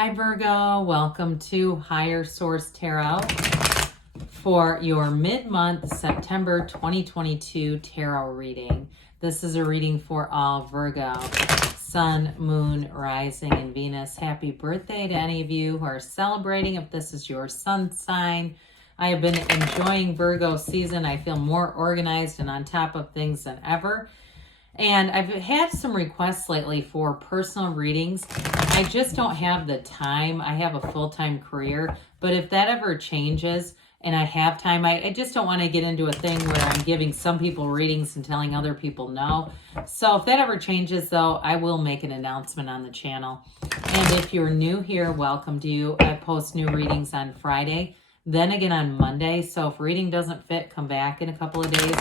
Hi Virgo, welcome to Higher Source Tarot for your mid-month September 2022 tarot reading. This is a reading for all Virgo, Sun, Moon, Rising, and Venus. Happy birthday to any of you who are celebrating if this is your sun sign. I have been enjoying Virgo season. I feel more organized and on top of things than ever. And I've had some requests lately for personal readings. I just don't have the time. I have a full-time career, but if that ever changes and I have time, I just don't want to get into a thing where I'm giving some people readings and telling other people no. So if that ever changes though, I will make an announcement on the channel. And if you're new here, welcome to you. I post new readings on Friday, then again on Monday. So if reading doesn't fit, come back in a couple of days.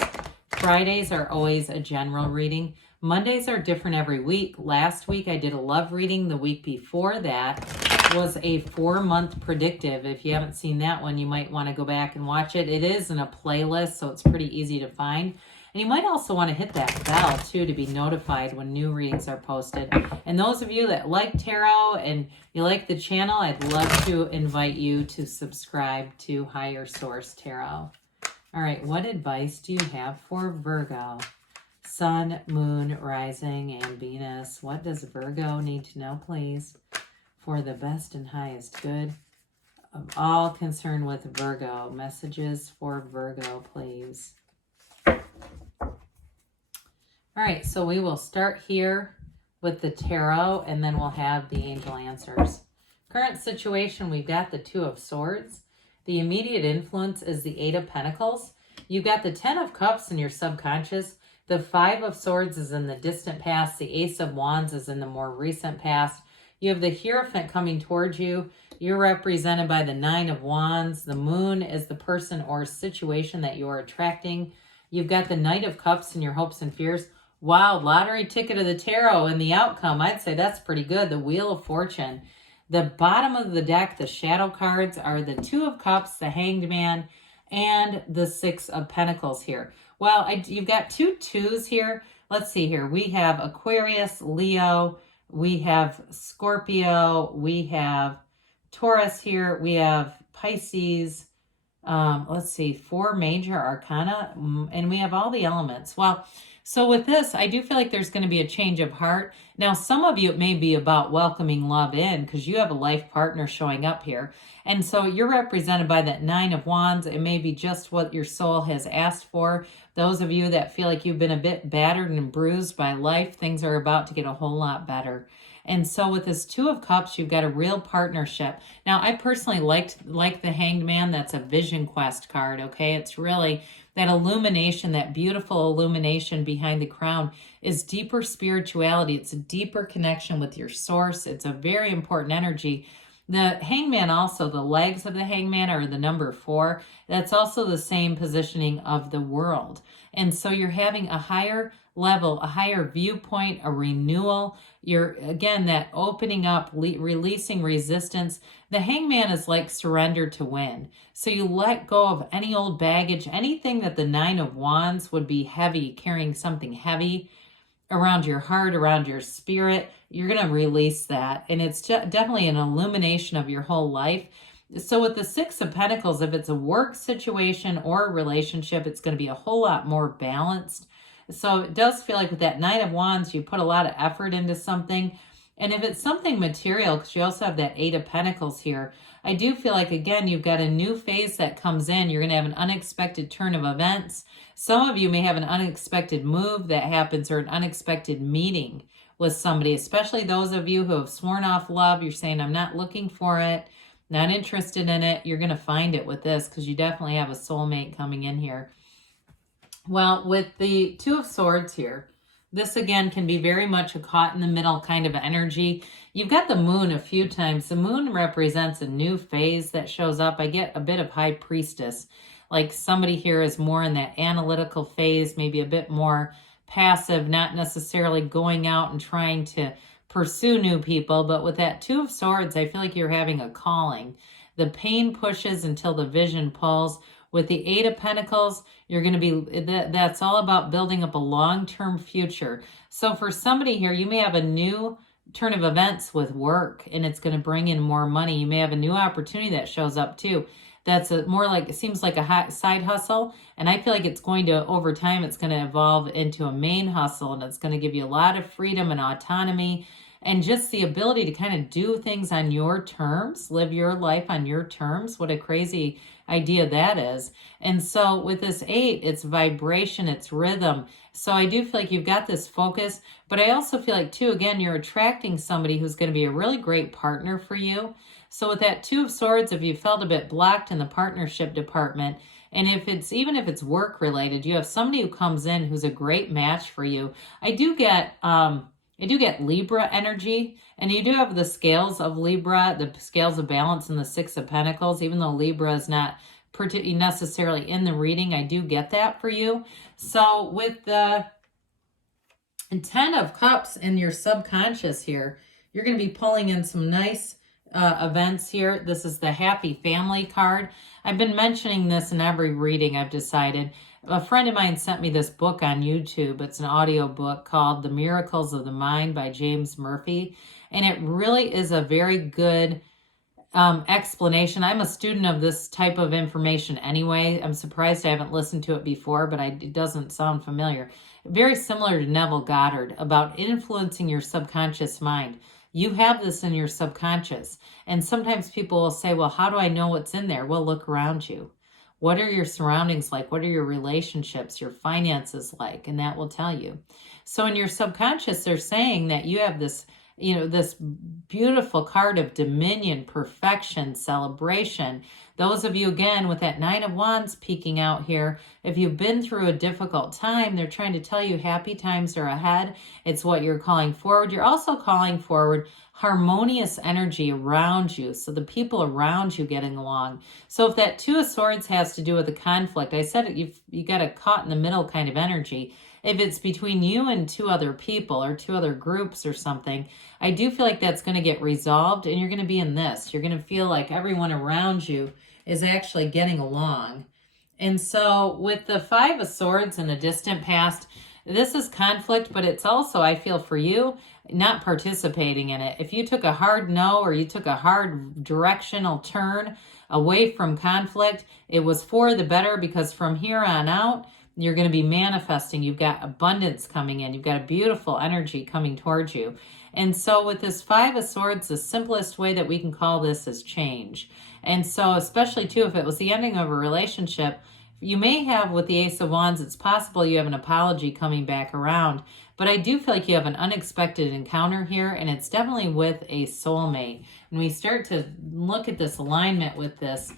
Fridays are always a general reading. Mondays are different every week. Last week I did a love reading. The week before that was a 4-month predictive. If you haven't seen that one, you might want to go back and watch it. It is in a playlist, so it's pretty easy to find. And you might also want to hit that bell too to be notified when new readings are posted. And those of you that like tarot and you like the channel, I'd love to invite you to subscribe to Higher Source Tarot. All right, what advice do you have for Virgo? Sun, Moon, Rising, and Venus. What does Virgo need to know, please, for the best and highest good of all concerned with Virgo? Messages for Virgo, please. All right, so we will start here with the tarot, and then we'll have the angel answers. Current situation, we've got the Two of Swords. The immediate influence is the Eight of Pentacles. You've got the Ten of Cups in your subconscious. The Five of Swords is in the distant past. The Ace of Wands is in the more recent past. You have the Hierophant coming towards you. You're represented by the Nine of Wands. The Moon is the person or situation that you're attracting. You've got the Knight of Cups in your hopes and fears. Wow, lottery ticket of the tarot and the outcome. I'd say that's pretty good. The Wheel of Fortune. The bottom of the deck, the shadow cards, are the Two of Cups, the Hanged Man, and the Six of Pentacles here. Well, you've got two twos here. Let's see here. We have Aquarius, Leo. We have Scorpio. We have Taurus here. We have Pisces. Let's see, 4 major arcana. And we have all the elements. Well, so with this, I do feel like there's going to be a change of heart. Now, some of you, it may be about welcoming love in because you have a life partner showing up here. And so you're represented by that Nine of Wands. It may be just what your soul has asked for. Those of you that feel like you've been a bit battered and bruised by life, things are about to get a whole lot better. And so with this Two of Cups, you've got a real partnership. Now, I personally like the Hanged Man. That's a Vision Quest card, okay? It's really that illumination, that beautiful illumination behind the crown is deeper spirituality. It's a deeper connection with your source. It's a very important energy. The Hangman also, the legs of the Hangman are the number 4. That's also the same positioning of the world. And so you're having a higher level, a higher viewpoint, a renewal. You're, again, that opening up, releasing resistance. The Hangman is like surrender to win. So you let go of any old baggage, anything that the Nine of Wands would be heavy, carrying something heavy around your heart, around your spirit. You're going to release that. And it's definitely an illumination of your whole life. So with the Six of Pentacles, if it's a work situation or a relationship, it's going to be a whole lot more balanced. So it does feel like with that Nine of Wands, you put a lot of effort into something. And if it's something material, because you also have that Eight of Pentacles here, I do feel like, again, you've got a new phase that comes in. You're going to have an unexpected turn of events. Some of you may have an unexpected move that happens or an unexpected meeting with somebody, especially those of you who have sworn off love. You're saying, I'm not looking for it, not interested in it. You're going to find it with this because you definitely have a soulmate coming in here. Well, with the Two of Swords here, this again can be very much a caught in the middle kind of energy. You've got the Moon a few times. The Moon represents a new phase that shows up. I get a bit of High Priestess. Like somebody here is more in that analytical phase, maybe a bit more passive, not necessarily going out and trying to pursue new people. But with that Two of Swords, I feel like you're having a calling. The pain pushes until the vision pulls. With the Eight of Pentacles, you're going to be, that's all about building up a long-term future. So for somebody here, you may have a new turn of events with work, and it's going to bring in more money. You may have a new opportunity that shows up too. That's more like, it seems like a side hustle. And I feel like it's going to, over time, it's going to evolve into a main hustle, and it's going to give you a lot of freedom and autonomy and just the ability to kind of do things on your terms, live your life on your terms. What a crazy idea that is. And so with this 8, it's vibration, it's rhythm. So I do feel like you've got this focus, but I also feel like too, again, you're attracting somebody who's going to be a really great partner for you. So with that 2 of Swords, if you felt a bit blocked in the partnership department, and even if it's work related, you have somebody who comes in who's a great match for you. I do get Libra energy, and you do have the scales of Libra, the scales of balance, and the 6 of Pentacles. Even though Libra is not necessarily in the reading, I do get that for you. So with the 10 of Cups in your subconscious here, you're going to be pulling in some nice events here. This is the Happy Family card. I've been mentioning this in every reading, I've decided. A friend of mine sent me this book on YouTube. It's an audio book called The Miracles of the Mind by James Murphy. And it really is a very good explanation. I'm a student of this type of information anyway. I'm surprised I haven't listened to it before, but it doesn't sound familiar. Very similar to Neville Goddard about influencing your subconscious mind. You have this in your subconscious. And sometimes people will say, well, how do I know what's in there? Well, look around you. What are your surroundings like? What are your relationships, your finances like? And that will tell you. So in your subconscious, they're saying that you have this, this beautiful card of dominion, perfection, celebration. Those of you, again, with that 9 of Wands peeking out here, if you've been through a difficult time, they're trying to tell you happy times are ahead. It's what you're calling forward. You're also calling forward harmonious energy around you. So the people around you getting along. So if that 2 of Swords has to do with a conflict, I said you got a caught in the middle kind of energy. If it's between you and 2 other people or 2 other groups or something, I do feel like that's going to get resolved, and you're going to be in this. You're going to feel like everyone around you is actually getting along. And so with the 5 of Swords in a distant past, this is conflict, but it's also, I feel for you, not participating in it. If you took a hard no, or you took a hard directional turn away from conflict, it was for the better, because from here on out, you're going to be manifesting. You've got abundance coming in. You've got a beautiful energy coming towards you. And so with this 5 of Swords, the simplest way that we can call this is change. And so especially too, if it was the ending of a relationship, you may have with the Ace of Wands, it's possible you have an apology coming back around. But I do feel like you have an unexpected encounter here, and it's definitely with a soulmate. When we start to look at this alignment with this,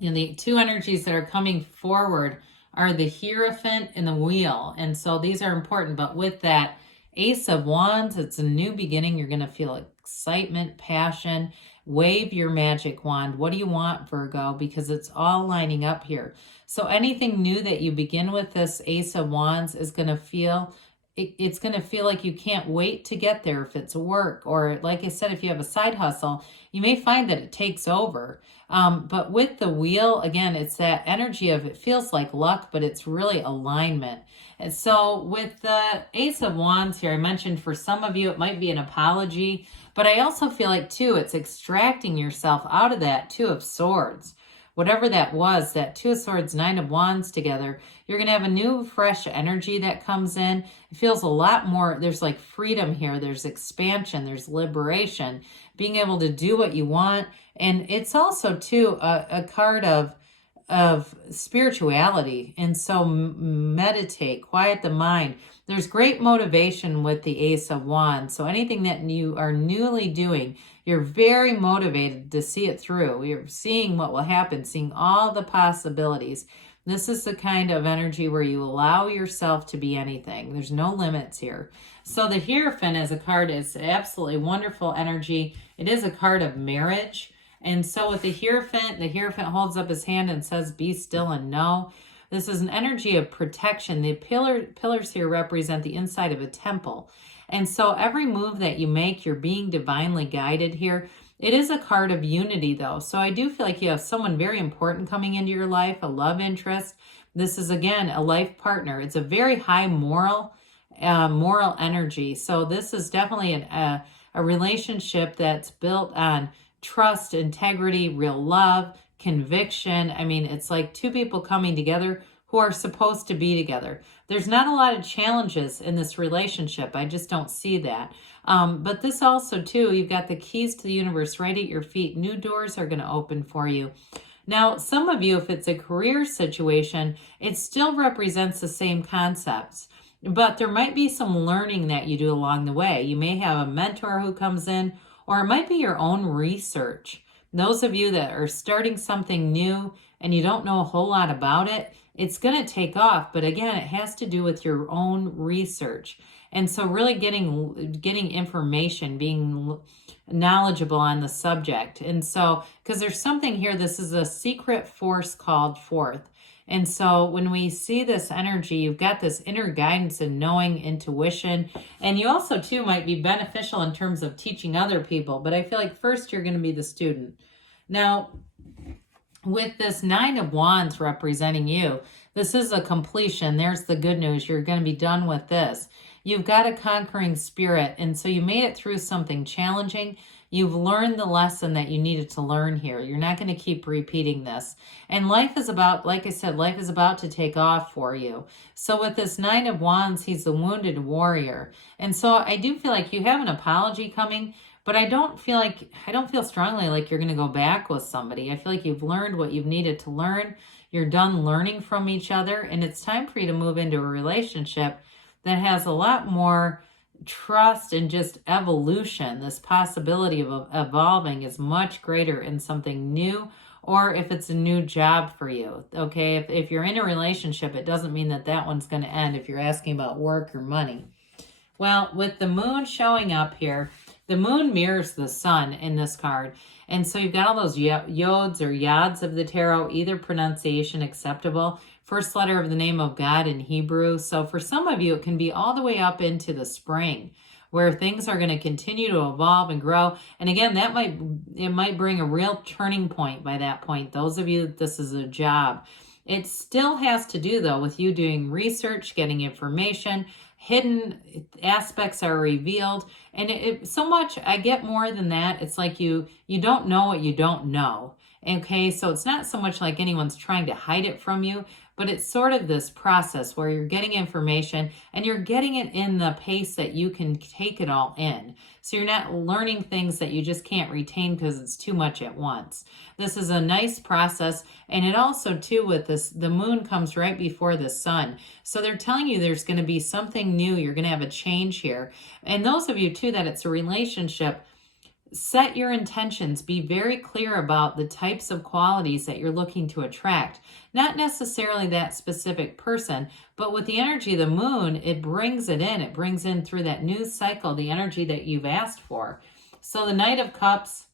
the 2 energies that are coming forward are the Hierophant and the Wheel. And so these are important. But with that Ace of Wands, it's a new beginning. You're going to feel excitement, passion. Wave your magic wand. What do you want, Virgo? Because it's all lining up here. So anything new that you begin with this Ace of Wands is going to feel, it's going to feel like you can't wait to get there. If it's work, or like I said, if you have a side hustle, you may find that it takes over. But with the Wheel, again, it's that energy of, it feels like luck, but it's really alignment. And so with the Ace of Wands here, I mentioned for some of you, it might be an apology, but I also feel like too, it's extracting yourself out of that 2 of Swords. Whatever that was, that 2 of Swords, 9 of Wands together, you're going to have a new fresh energy that comes in. It feels a lot more, there's like freedom here. There's expansion, there's liberation, being able to do what you want. And it's also too a card of spirituality. And so meditate, quiet the mind. There's great motivation with the Ace of Wands. So anything that you are newly doing, you're very motivated to see it through. You're seeing what will happen, seeing all the possibilities. This is the kind of energy where you allow yourself to be anything. There's no limits here. So the Hierophant as a card is absolutely wonderful energy. It is a card of marriage. And so with the Hierophant holds up his hand and says, be still and know. This is an energy of protection. The pillars here represent the inside of a temple. And so every move that you make, you're being divinely guided here. It is a card of unity though. So I do feel like you have someone very important coming into your life, a love interest. This is, again, a life partner. It's a very high moral moral energy. So this is definitely a relationship that's built on trust, integrity, real love, conviction. I mean, it's like two people coming together who are supposed to be together. There's not a lot of challenges in this relationship. I just don't see that. But this also, too, you've got the keys to the universe right at your feet. New doors are going to open for you. Now, some of you, if it's a career situation, it still represents the same concepts, but there might be some learning that you do along the way. You may have a mentor who comes in, or it might be your own research. Those of you that are starting something new and you don't know a whole lot about it, it's going to take off. But again, it has to do with your own research. And so really getting information, being knowledgeable on the subject. And so, because there's something here, this is a secret force called forth. And so when we see this energy, you've got this inner guidance and knowing, intuition, and you also too might be beneficial in terms of teaching other people. But I feel like first you're going to be the student. Now, with this 9 of Wands representing you, this is a completion. There's the good news. You're going to be done with this. You've got a conquering spirit, and so you made it through something challenging. You've learned the lesson that you needed to learn here. You're not going to keep repeating this. And life is about, like I said, life is about to take off for you. So with this 9 of Wands, he's the wounded warrior. And so I do feel like you have an apology coming, but I don't feel strongly like you're going to go back with somebody. I feel like you've learned what you've needed to learn. You're done learning from each other, and it's time for you to move into a relationship that has a lot more trust and just evolution. This possibility of evolving is much greater in something new, or if it's a new job for you. Okay, if you're in a relationship, it doesn't mean that one's going to end if you're asking about work or money. Well, with the moon showing up here, the moon mirrors the sun in this card. And so you've got all those yods or yads of the tarot, either pronunciation acceptable. First letter of the name of God in Hebrew. So for some of you, it can be all the way up into the spring where things are going to continue to evolve and grow. And again, it might bring a real turning point by that point. Those of you, this is a job. It still has to do, though, with you doing research, getting information. Hidden aspects are revealed. And so much, I get more than that. It's like you don't know what you don't know. Okay, so it's not so much like anyone's trying to hide it from you, but it's sort of this process where you're getting information and you're getting it in the pace that you can take it all in. So you're not learning things that you just can't retain because it's too much at once. This is a nice process. And it also, too, with this, the moon comes right before the sun. So they're telling you there's going to be something new. You're going to have a change here. And those of you, too, that it's a relationship, set your intentions. Be very clear about the types of qualities that you're looking to attract. Not necessarily that specific person, but with the energy of the moon, it brings it in. It brings in through that new cycle, the energy that you've asked for. So the Knight of Cups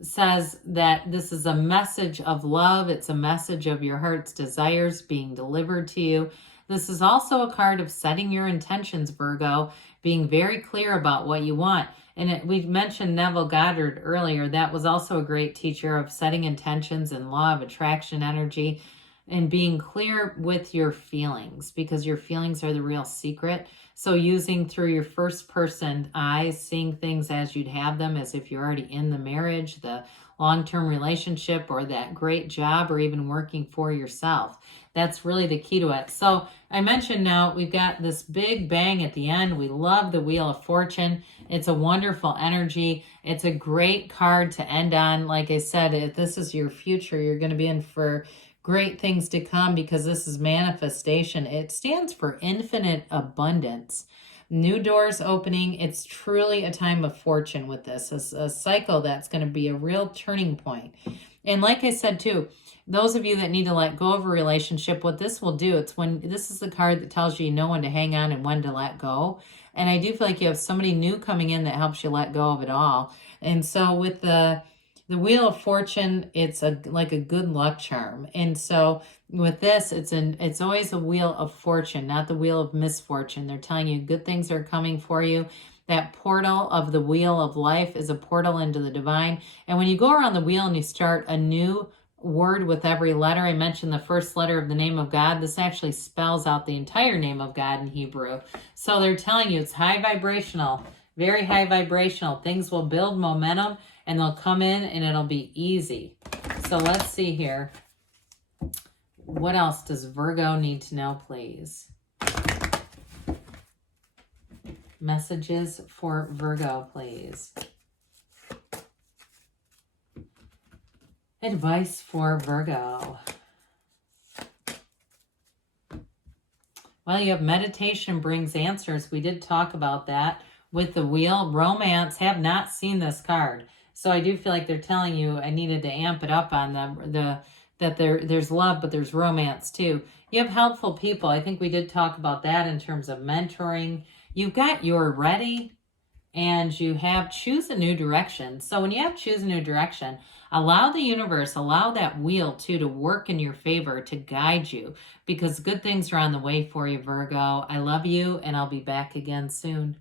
says that this is a message of love. It's a message of your heart's desires being delivered to you. This is also a card of setting your intentions, Virgo, being very clear about what you want. And we mentioned Neville Goddard earlier. That was also a great teacher of setting intentions and law of attraction energy and being clear with your feelings, because your feelings are the real secret. So using through your first person eyes, seeing things as you'd have them, as if you're already in the marriage, the long-term relationship, or that great job, or even working for yourself. That's really the key to it. So I mentioned now we've got this big bang at the end. We love the Wheel of Fortune. It's a wonderful energy. It's a great card to end on. Like I said, if this is your future, you're going to be in for great things to come, because this is manifestation. It stands for infinite abundance. New doors opening. It's truly a time of fortune with this. It's a cycle that's going to be a real turning point. And like I said, too, those of you that need to let go of a relationship, what this will do, this is the card that tells you know when to hang on and when to let go. And I do feel like you have somebody new coming in that helps you let go of it all. And so with the Wheel of Fortune, it's like a good luck charm. And so with this, it's always a Wheel of Fortune, not the Wheel of Misfortune. They're telling you good things are coming for you. That portal of the Wheel of Life is a portal into the divine. And when you go around the wheel and you start a new word with every letter. I mentioned the first letter of the name of God. This actually spells out the entire name of God in Hebrew. So they're telling you it's high vibrational, very high vibrational. Things will build momentum and they'll come in and it'll be easy. So let's see here. What else does Virgo need to know, please? Messages for Virgo, please. Advice for Virgo. Well, you have meditation brings answers. We did talk about that with the wheel. Romance, have not seen this card. So I do feel like they're telling you I needed to amp it up on that there's love, but there's romance too. You have helpful people. I think we did talk about that in terms of mentoring. You've got your ready and you have choose a new direction. So when you have choose a new direction, allow the universe, allow that wheel too to work in your favor, to guide you, because good things are on the way for you, Virgo. I love you, and I'll be back again soon.